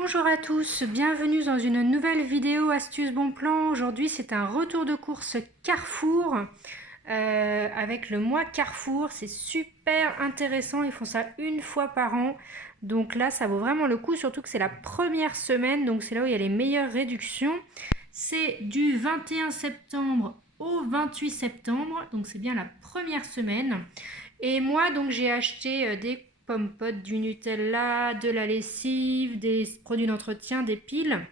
Bonjour à tous, bienvenue dans une nouvelle vidéo astuce bon plan. Aujourd'hui c'est un retour de course Carrefour avec le mois Carrefour. C'est super intéressant, ils font ça une fois par an. Donc là ça vaut vraiment le coup, surtout que c'est la première semaine, donc c'est là où il y a les meilleures réductions. C'est du 21 septembre au 28 septembre, donc c'est bien la première semaine. Et moi donc j'ai acheté des pommes potes, du Nutella, de la lessive, des produits d'entretien, des piles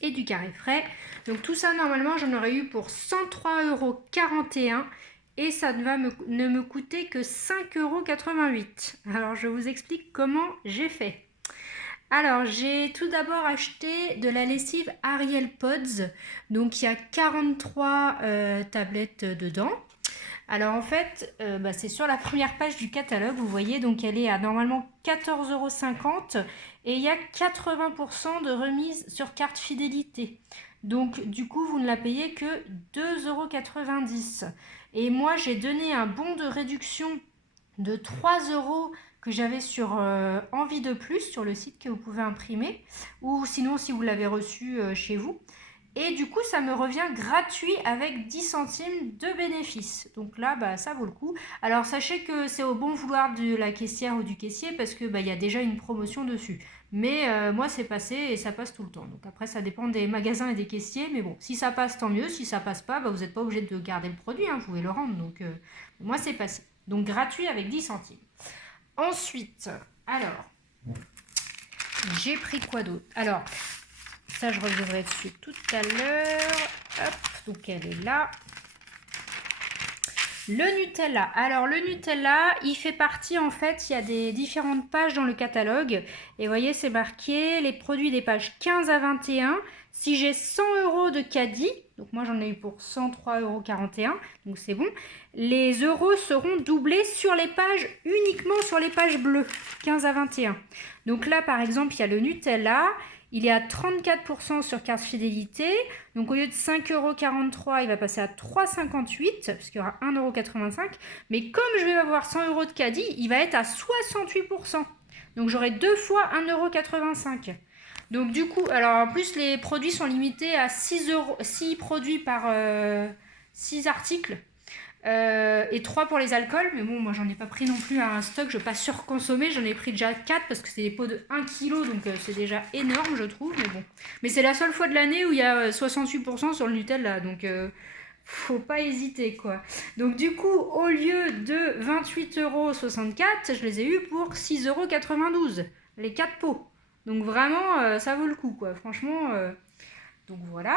et du carré frais. Donc tout ça normalement j'en aurais eu pour 103,41 € et ça ne me coûtait que 5,88 €. Alors je vous explique comment j'ai fait. Alors j'ai tout d'abord acheté de la lessive Ariel Pods, donc il y a 43 tablettes dedans. Alors en fait, c'est sur la première page du catalogue, vous voyez, donc elle est à normalement 14,50 € et il y a 80% de remise sur carte fidélité. Donc du coup, vous ne la payez que 2,90 €. Et moi, j'ai donné un bon de réduction de 3 € que j'avais sur Envie de Plus, sur le site que vous pouvez imprimer, ou sinon si vous l'avez reçu chez vous. Et du coup, ça me revient gratuit avec 10 centimes de bénéfice. Donc là, ça vaut le coup. Alors, sachez que c'est au bon vouloir de la caissière ou du caissier parce que y a déjà une promotion dessus. Mais moi, c'est passé et ça passe tout le temps. Donc après, ça dépend des magasins et des caissiers. Mais bon, si ça passe, tant mieux. Si ça passe pas, vous n'êtes pas obligé de garder le produit, hein, vous pouvez le rendre. Donc moi, c'est passé. Donc gratuit avec 10 centimes. Ensuite, alors, j'ai pris quoi d'autre? Alors, ça, je reviendrai dessus tout à l'heure. Hop, donc elle est là. Le Nutella. Alors, le Nutella, il fait partie, en fait, il y a des différentes pages dans le catalogue. Et vous voyez, c'est marqué les produits des pages 15 à 21. Si j'ai 100 € de caddie, donc moi j'en ai eu pour 103,41 €, donc c'est bon. Les euros seront doublés sur les pages, uniquement sur les pages bleues, 15 à 21. Donc là, par exemple, il y a le Nutella. Il est à 34% sur carte fidélité. Donc au lieu de 5,43 €, il va passer à 3,58 € parce qu'il y aura 1,85 €. Mais comme je vais avoir 100 € de caddie, il va être à 68%. Donc j'aurai deux fois 1,85 €. Donc du coup, alors en plus les produits sont limités à 6 produits par 6 articles. Et 3 pour les alcools, mais bon, moi j'en ai pas pris non plus un stock, je veux pas surconsommer, j'en ai pris déjà 4 parce que c'est des pots de 1 kg, donc c'est déjà énorme, je trouve, mais bon. Mais c'est la seule fois de l'année où il y a 68% sur le Nutella, donc faut pas hésiter, quoi. Donc du coup, au lieu de 28,64 €, je les ai eu pour 6,92 €, les 4 pots. Donc vraiment, ça vaut le coup, quoi, franchement. Donc voilà.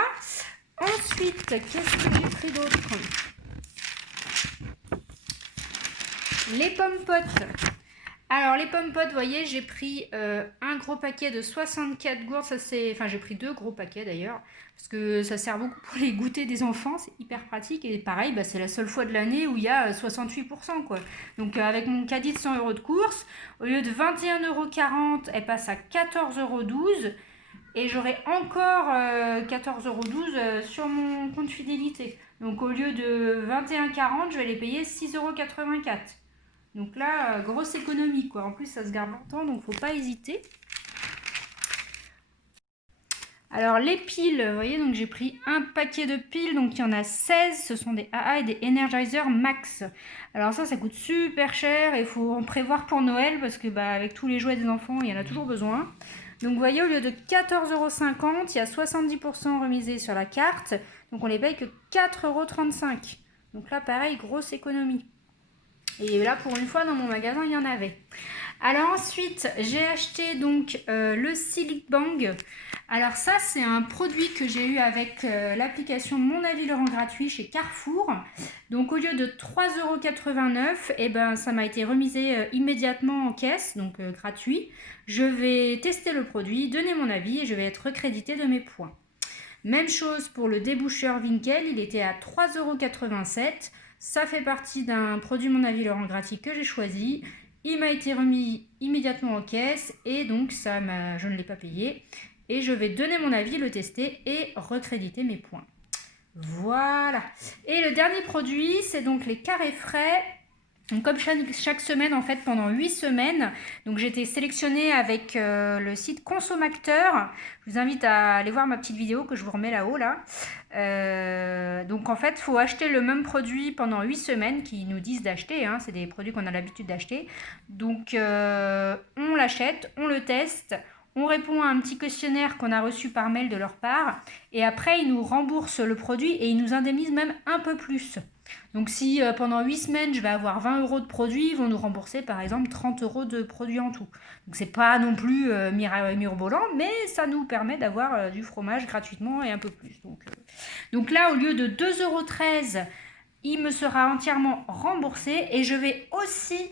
Ensuite, qu'est-ce que j'ai pris d'autre? Les pommes potes. Alors les pommes potes, vous voyez, j'ai pris un gros paquet de 64 gourdes. Enfin, j'ai pris 2 gros paquets d'ailleurs, parce que ça sert beaucoup pour les goûters des enfants, c'est hyper pratique. Et pareil, c'est la seule fois de l'année où il y a 68%, quoi. Donc avec mon caddie de 100 € de course, au lieu de 21,40 €, elle passe à 14,12 €. Et j'aurai encore 14,12 € sur mon compte fidélité. Donc au lieu de 21,40 €, je vais les payer 6,84 €. Donc là, grosse économie, quoi. En plus, ça se garde longtemps, donc faut pas hésiter. Alors les piles, vous voyez, donc j'ai pris un paquet de piles, donc il y en a 16, ce sont des AA et des Energizer Max. Alors ça coûte super cher et il faut en prévoir pour Noël parce que avec tous les jouets des enfants, il y en a toujours besoin. Donc vous voyez, au lieu de 14,50 €, il y a 70% remisé sur la carte, donc on les paye que 4,35 €. Donc là, pareil, grosse économie. Et là, pour une fois, dans mon magasin, il y en avait. Alors ensuite, j'ai acheté donc le Silic Bang. Alors ça, c'est un produit que j'ai eu avec l'application Mon Avis le rend gratuit chez Carrefour. Donc au lieu de 3,89 €, ça m'a été remisé immédiatement en caisse, donc gratuit. Je vais tester le produit, donner mon avis et je vais être recrédité de mes points. Même chose pour le déboucheur Winkel, il était à 3,87 €. Ça fait partie d'un produit Mon Avis le rend gratuit que j'ai choisi. Il m'a été remis immédiatement en caisse et donc je ne l'ai pas payé. Et je vais donner mon avis, le tester et recréditer mes points. Voilà. Et le dernier produit, c'est donc les carrés frais. Donc comme chaque semaine en fait pendant 8 semaines, donc j'ai été sélectionnée avec le site Consomacteur. Je vous invite à aller voir ma petite vidéo que je vous remets là-haut là. Donc en fait il faut acheter le même produit pendant 8 semaines qu'ils nous disent d'acheter, hein. C'est des produits qu'on a l'habitude d'acheter. Donc on l'achète, on le teste, on répond à un petit questionnaire qu'on a reçu par mail de leur part et après ils nous remboursent le produit et ils nous indemnisent même un peu plus. Donc si pendant 8 semaines je vais avoir 20 € de produits, ils vont nous rembourser par exemple 30 € de produits en tout. Donc c'est pas non plus mirobolant, mais ça nous permet d'avoir du fromage gratuitement et un peu plus. Donc là, au lieu de 2,13 €, il me sera entièrement remboursé et je vais aussi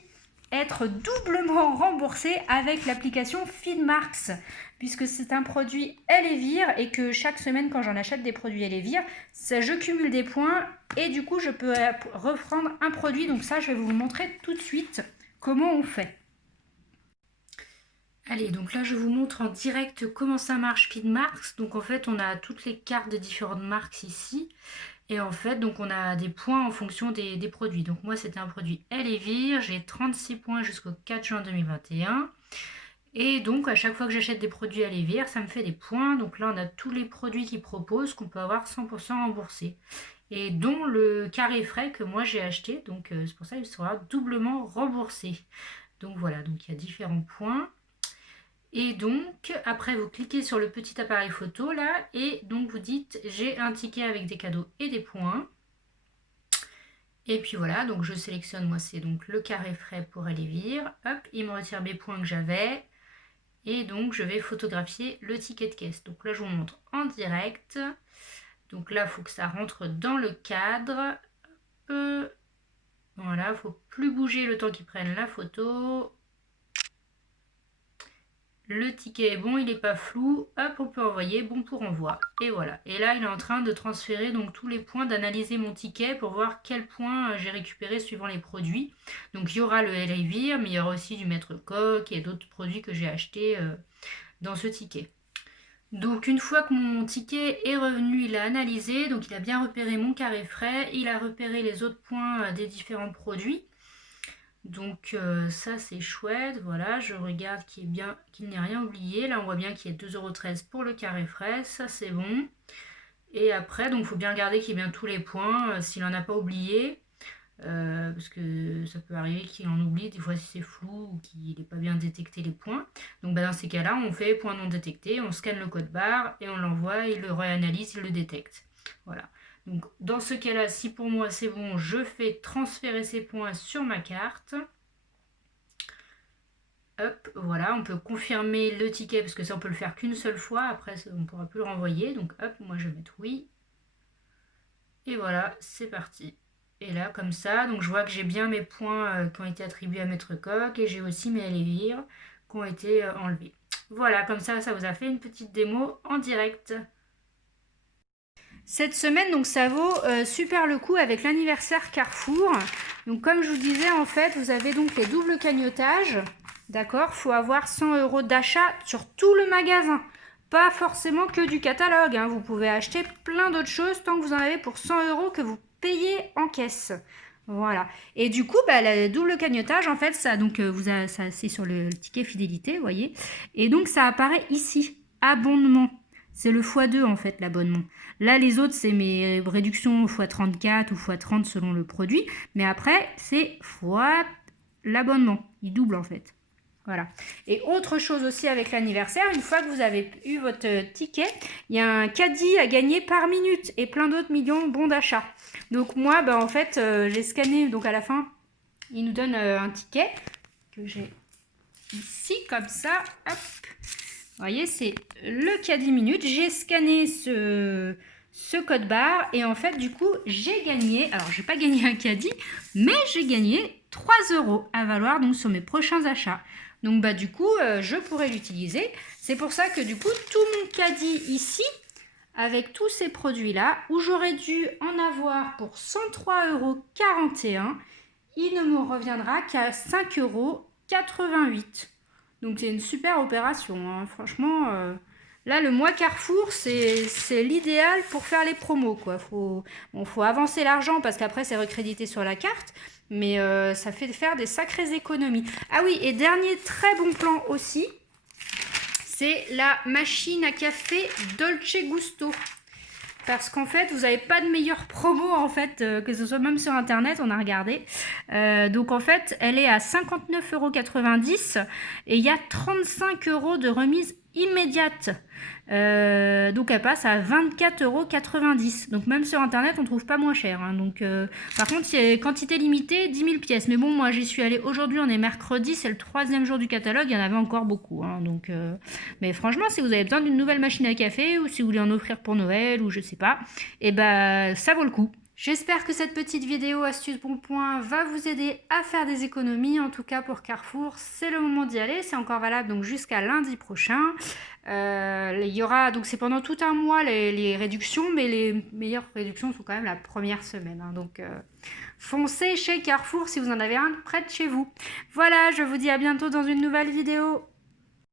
être doublement remboursé avec l'application Feedmarks puisque c'est un produit Elevir et que chaque semaine quand j'en achète des produits Elevir, je cumule des points et du coup je peux reprendre un produit. Donc ça je vais vous montrer tout de suite comment on fait. Allez, donc là je vous montre en direct comment ça marche Feedmarks. Donc en fait on a toutes les cartes de différentes marques ici. Et en fait, donc on a des points en fonction des produits. Donc moi, c'était un produit Elevir. J'ai 36 points jusqu'au 4 juin 2021. Et donc, à chaque fois que j'achète des produits Elevir, ça me fait des points. Donc là, on a tous les produits qu'ils proposent qu'on peut avoir 100% remboursés. Et dont le carré frais que moi j'ai acheté. Donc c'est pour ça qu'il sera doublement remboursé. Donc voilà, donc il y a différents points. Et donc, après, vous cliquez sur le petit appareil photo là, et donc vous dites j'ai un ticket avec des cadeaux et des points. Et puis voilà, donc je sélectionne, moi c'est donc le carré frais pour Elevir. Hop, il me retire mes points que j'avais. Et donc je vais photographier le ticket de caisse. Donc là je vous montre en direct. Donc là il faut que ça rentre dans le cadre. Voilà, il ne faut plus bouger le temps qu'ils prennent la photo. Le ticket est bon, il n'est pas flou. Hop, on peut envoyer, bon pour envoi. Et voilà. Et là, il est en train de transférer donc tous les points, d'analyser mon ticket pour voir quels points j'ai récupéré suivant les produits. Donc il y aura le Elevir, mais il y aura aussi du Maître Coq et d'autres produits que j'ai achetés dans ce ticket. Donc une fois que mon ticket est revenu, il a analysé, donc il a bien repéré mon carré frais, il a repéré les autres points des différents produits. Donc ça c'est chouette, voilà, je regarde qu'il n'ait rien oublié. Là on voit bien qu'il y a 2,13 € pour le carré frais, ça c'est bon. Et après, donc il faut bien regarder qu'il y ait bien tous les points, s'il n'en a pas oublié. Parce que ça peut arriver qu'il en oublie, des fois si c'est flou ou qu'il n'ait pas bien détecté les points. Donc dans ces cas-là, on fait point non détecté, on scanne le code barre et on l'envoie, il le réanalyse, il le détecte. Voilà. Donc dans ce cas-là, si pour moi c'est bon, je fais transférer ces points sur ma carte. Hop, voilà, on peut confirmer le ticket parce que ça on peut le faire qu'une seule fois, après on ne pourra plus le renvoyer. Donc hop, moi je vais mettre oui. Et voilà, c'est parti. Et là, comme ça, donc je vois que j'ai bien mes points qui ont été attribués à Maître Coq et j'ai aussi mes Elevir qui ont été enlevés. Voilà, comme ça vous a fait une petite démo en direct. Cette semaine, donc ça vaut super le coup avec l'anniversaire Carrefour. Donc comme je vous disais, en fait, vous avez donc les doubles cagnottages. D'accord, il faut avoir 100 € d'achat sur tout le magasin. Pas forcément que du catalogue, hein. Vous pouvez acheter plein d'autres choses tant que vous en avez pour 100 € que vous payez en caisse. Voilà. Et du coup, le double cagnotage, en fait, ça, donc, ça c'est sur le ticket fidélité, vous voyez. Et donc, ça apparaît ici, abondement. C'est le x2 en fait l'abonnement. Là les autres c'est mes réductions x34 ou x30 selon le produit. Mais après c'est fois l'abonnement. Il double en fait. Voilà. Et autre chose aussi avec l'anniversaire, une fois que vous avez eu votre ticket, il y a un caddie à gagner par minute et plein d'autres millions de bons d'achat. Donc moi en fait j'ai scanné, donc à la fin il nous donne un ticket que j'ai ici comme ça. Hop. Vous voyez, c'est le caddie minute. J'ai scanné ce code barre et en fait, du coup, j'ai gagné. Alors, je n'ai pas gagné un caddie, mais j'ai gagné 3 € à valoir donc sur mes prochains achats. Donc, du coup, je pourrais l'utiliser. C'est pour ça que du coup, tout mon caddie ici, avec tous ces produits-là, où j'aurais dû en avoir pour 103,41 €, il ne me reviendra qu'à 5,88 €. Donc c'est une super opération, hein. Franchement, Là, le mois Carrefour, c'est l'idéal pour faire les promos, quoi. Faut avancer l'argent parce qu'après, c'est recrédité sur la carte. Mais ça fait faire des sacrées économies. Ah oui, et dernier très bon plan aussi, c'est la machine à café Dolce Gusto. Parce qu'en fait, vous n'avez pas de meilleure promo, en fait, que ce soit même sur Internet, on a regardé. Donc en fait, elle est à 59,90 € et il y a 35 € de remise immédiate. Donc elle passe à 24,90 €. Donc même sur Internet, on ne trouve pas moins cher. Hein. Donc, par contre, c'est quantité limitée, 10 000 pièces. Mais bon, moi j'y suis allée aujourd'hui, on est mercredi, c'est le 3e jour du catalogue, il y en avait encore beaucoup. Hein. Donc, mais franchement, si vous avez besoin d'une nouvelle machine à café ou si vous voulez en offrir pour Noël ou je sais pas, et ben ça vaut le coup. J'espère que cette petite vidéo astuce bon point va vous aider à faire des économies. En tout cas pour Carrefour, c'est le moment d'y aller. C'est encore valable donc jusqu'à lundi prochain. Il y aura donc c'est pendant tout un mois les réductions, mais les meilleures réductions sont quand même la première semaine. Hein, donc foncez chez Carrefour si vous en avez un près de chez vous. Voilà, je vous dis à bientôt dans une nouvelle vidéo.